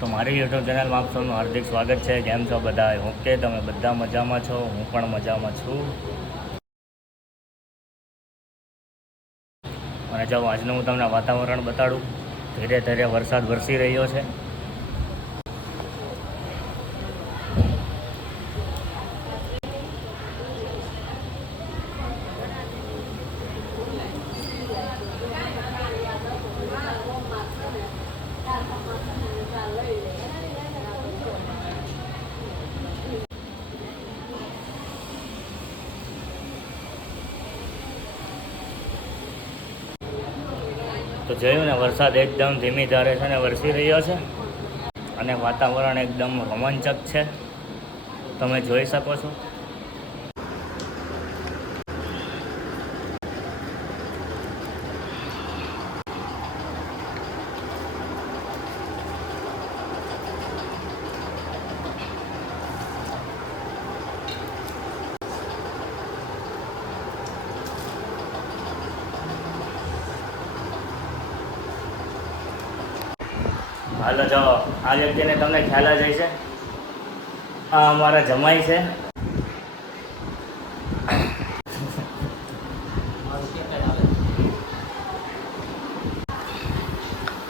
તો મારી યુટ્યુબ ચેનલમાં આપ સૌનું હાર્દિક સ્વાગત છે. કેમ છો બધા? ઓકે, તમે બધા મજામાં છો? હું પણ મજામાં છું. અને જો આજનું હું તમને વાતાવરણ બતાડું. ધીરે ધીરે વરસાદ વરસી રહ્યો છે. તો જોયું ને, વરસાદ એકદમ ધીમી ધારે છે ને વરસી રહ્યો છે. અને વાતાવરણ એકદમ રોમાંચક છે, તમે જોઈ શકો છો. હાલો, જો આ વ્યક્તિને તમને ખ્યાલ જ હશે. આ અમારા જમાઈ છે.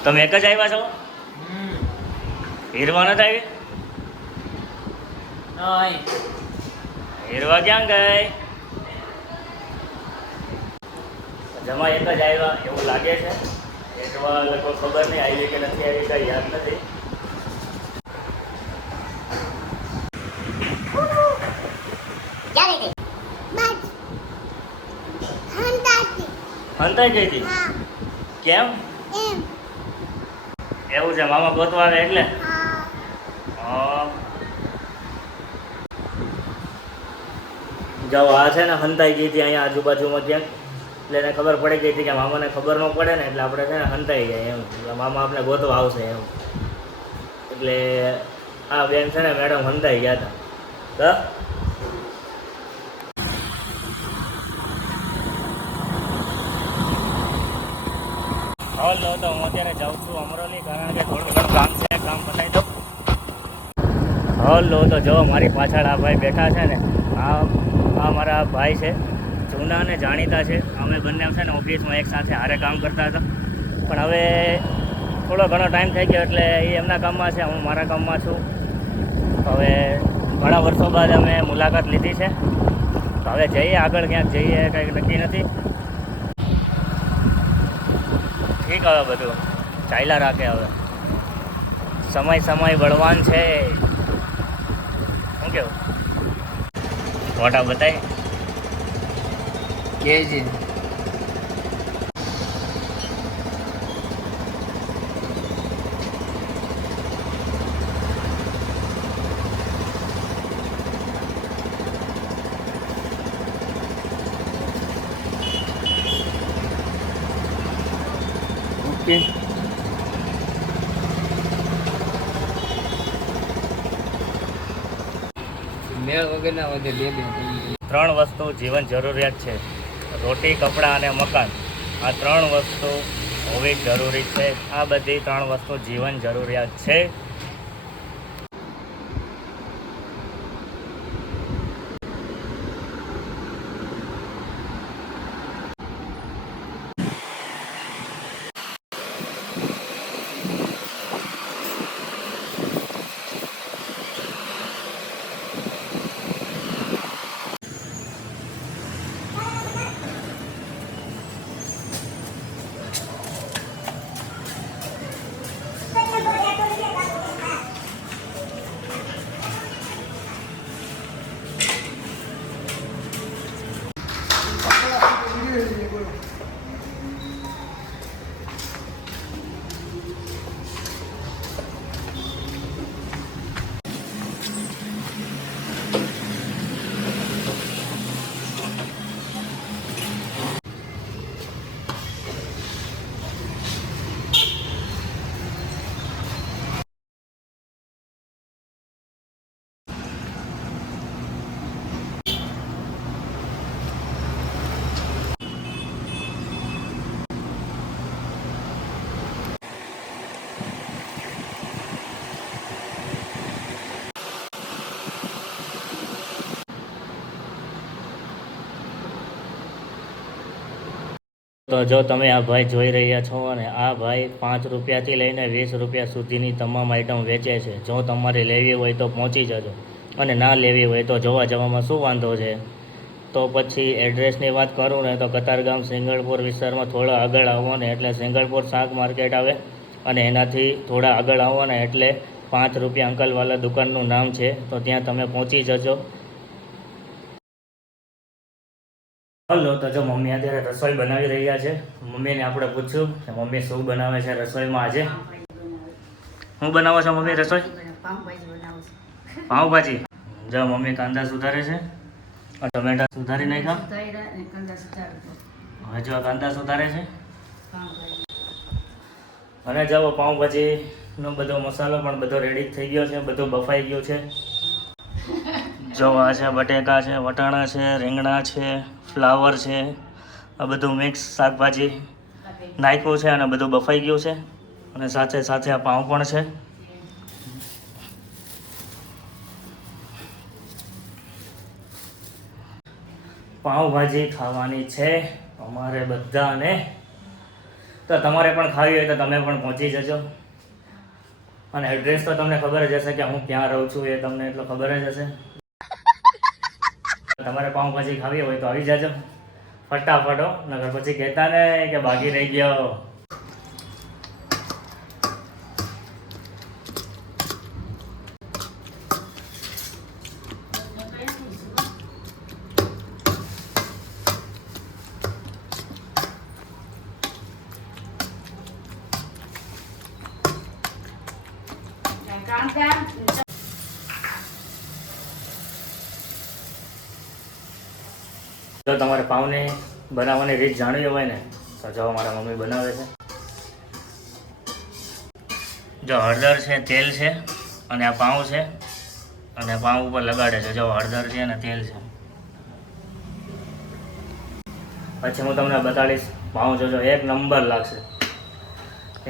તમે એક જ આવ્યા છો? હીરવા નથી આવી? હીરવા ક્યાં ગઈ? જમાઈ એક જ આવ્યા એવું લાગે છે. હીરવા લગભગ ખબર નહીં આવી કે નથી આવી, કઈ યાદ નથી. હંતાઈ ગઈ હતી? કેમ? એવું છે, મામા ગોતવા આવે એટલે? જાઓ, આ છે ને હંતાઈ ગઈ હતી અહીંયા આજુબાજુમાં ક્યાંક. એટલે એને ખબર પડી ગઈ હતી કે મામાને ખબર ન પડે ને, એટલે આપણે છે ને હંતાઈ જાય એમ. મામા આપણે ગોતવા આવશે એમ. એટલે આ બેન છે ને મેડમ હંતાઈ ગયા હતા. હાલો, તો હું અત્યારે જાઉં છું અમરોલી, કારણ કે થોડું ઘણું કામ છે, કામ પતાવી દઉં. હાલો, તો જો મારી પાછળ આ ભાઈ બેઠા છે ને, આ મારા ભાઈ છે, જૂના અને જાણીતા છે. અમે બંને છે ને ઓફિસમાં એક સાથે હારે કામ કરતા હતા. પણ હવે થોડો ઘણો ટાઈમ થઈ ગયો, એટલે એ એમના કામમાં છે, હું મારા કામમાં છું. હવે ઘણા વર્ષો બાદ અમે મુલાકાત લીધી છે. તો હવે જઈએ આગળ, ક્યાંક જઈએ, કંઈક નક્કી નથી. ઠીક, હવે બધું ચાલ્યા રાખે. હવે સમય બળવાન છે. શું કેવું? ફોટા બતાવી કેજી. ઓકે, ત્રણ વસ્તુ જીવન જરૂરિયાત છે: રોટી, કપડાં અને મકાન. આ ત્રણ વસ્તુ હોવી જરૂરી છે. આ બધી ત્રણ વસ્તુ જીવન જરૂરિયાત છે. તો જો તમે આ ભાઈ જોઈ રહ્યા છો અને આ ભાઈ 5 રૂપિયાથી લઈને 20 રૂપિયા સુધીની તમામ આઈટમ વેચે છે. જો તમારે લેવી હોય તો પહોંચી જજો અને ના લેવી હોય તો જોવા જવામાં શું વાંધો છે. તો પછી એડ્રેસની વાત કરું ને તો કતારગામ સિંગળપુર વિસ્તારમાં થોડા આગળ આવો ને એટલે સિંગળપુર શાક માર્કેટ આવે અને એનાથી થોડા આગળ આવો ને એટલે 5 રૂપિયા અંકલવાલા દુકાનનું નામ છે. તો ત્યાં તમે પહોંચી જજો. હલો, તો જો મમ્મી અત્યારે રસોઈ બનાવી રહ્યા છે. મમ્મીને આપણે પૂછ્યું કે મમ્મી શું બનાવે છે રસોઈમાં આજે. શું બનાવો છો મમ્મી રસોઈ? પાઉંભાજી. જો મમ્મી કાંદા સુધારે છે, ટમેટા સુધારી નાખ્યા, હવે જો કાંદા સુધારે છે. અને જાઓ પાઉંભાજીનો બધો મસાલો પણ બધો રેડી થઈ ગયો છે, બધું બફાઈ ગયું છે. જો આ છે બટેકા છે, વટાણા છે, રીંગણા છે, ફ્લાવર છે, આ બધું મિક્સ શાકભાજી નાખ્યું છે અને બધું બફાઈ ગયું છે. અને સાથે સાથે આ પાઉં પણ છે. પાઉંભાજી ખાવાની છે અમારે બધાને. તો તમારે પણ ખાવી હોય તો તમે પણ પહોંચી જજો. અને એડ્રેસ તો તમને ખબર જ હશે કે હું ક્યાં રહું છું, એ તમને એટલો ખબર જ હશે. તમારે પાઉંભાજી ખાવી હોય તો આવી જાજો ફટાફટો, નકર પછી કહેતા ને કે બાકી રહી ગયો. જો તમારે પાઉંને બનાવવાની રીત જાણવી હોય ને તો જો મારા મમ્મી બનાવે છે. જો હળદર છે, તેલ છે અને આ પાઉં છે અને પાઉં ઉપર લગાડે છે. જો હળદર છે અને તેલ છે. પછી હું તમને બતાડીશ પાઉં. જોજો એક નંબર લાગશે,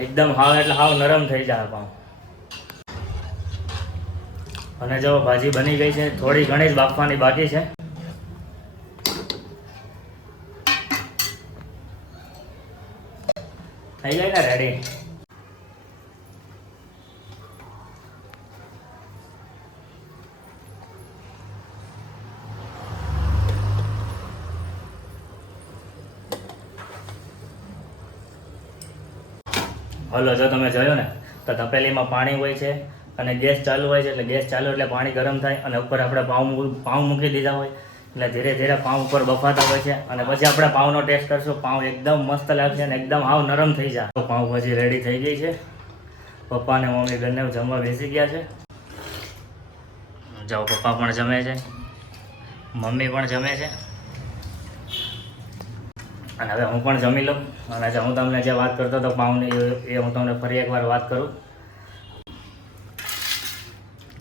એકદમ હાવ એટલે હાવ નરમ થઈ જાય પાઉં. અને જો ભાજી બની ગઈ છે, થોડી ઘણી જ બાફવાની બાકી છે. થઈ જાય ને રેડી. હલો, જો તમે જોયો ને તો તપેલીમાં પાણી હોય છે અને ગેસ ચાલુ હોય છે. એટલે ગેસ ચાલુ એટલે પાણી ગરમ થાય અને ઉપર આપણે પાઉં મૂકી દીધા હોય એટલે ધીરે ધીરે પાઉં ઉપર બફાતા હોય છે. અને પછી આપણે પાઉંનો ટેસ્ટ કરશું. પાઉં એકદમ મસ્ત લાગશે અને એકદમ હાવ નરમ થઈ જાય. પાઉંભાજી રેડી થઈ ગઈ છે. પપ્પા અને મમ્મી બંને જમવા બેસી ગયા છે. જાઓ, પપ્પા પણ જમે છે, મમ્મી પણ જમે છે અને હવે હું પણ જમી લઉં. અને હું તમને જે વાત કરતો હતો પાઉંની, એ હું તમને ફરી એકવાર વાત કરું.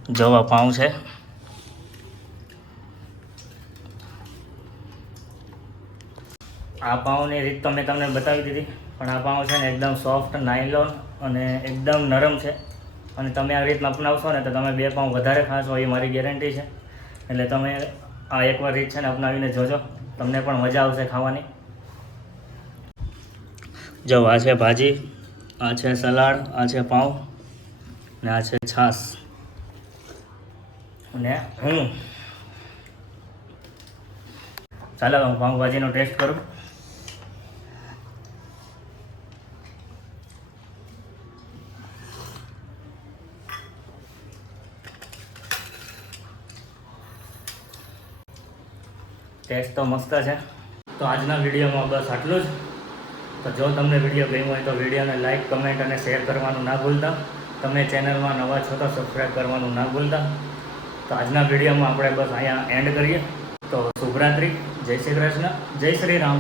જો આ પાઉં છે. આ પાઉંની રીત તો મેં તમને બતાવી દીધી, પણ આ પાઉં છે ને એકદમ સોફ્ટ, નાયલોન અને એકદમ નરમ છે. અને તમે આ રીતમાં અપનાવશો ને તો તમે 2 પાઉં વધારે ખાશો, એ મારી ગેરંટી છે. એટલે તમે આ એકવાર રીત છે ને અપનાવીને જોજો, તમને પણ મજા આવશે ખાવાની. જો આ છે ભાજી, આ છે સલાડ, આ છે પાઉં ને આ છે છાશ. અને ચાલો હું પાઉંભાજીનો ટેસ્ટ કરું. ટેસ્ટ તો મસ્ત છે. તો આજના વિડીયોમાં બસ આટલું જ. તો જો તમને વિડીયો ગમ્યો હોય તો વિડીયોને લાઇક, કમેન્ટ અને શેર કરવાનું ના ભૂલતા. તમે ચેનલમાં નવા છો તો સબસ્ક્રાઈબ કરવાનું ના ભૂલતા. તો આજના વિડીયોમાં આપણે બસ અહીંયા એન્ડ કરીએ. તો શુભરાત્રિ, જય શ્રી કૃષ્ણ, જય શ્રી રામ.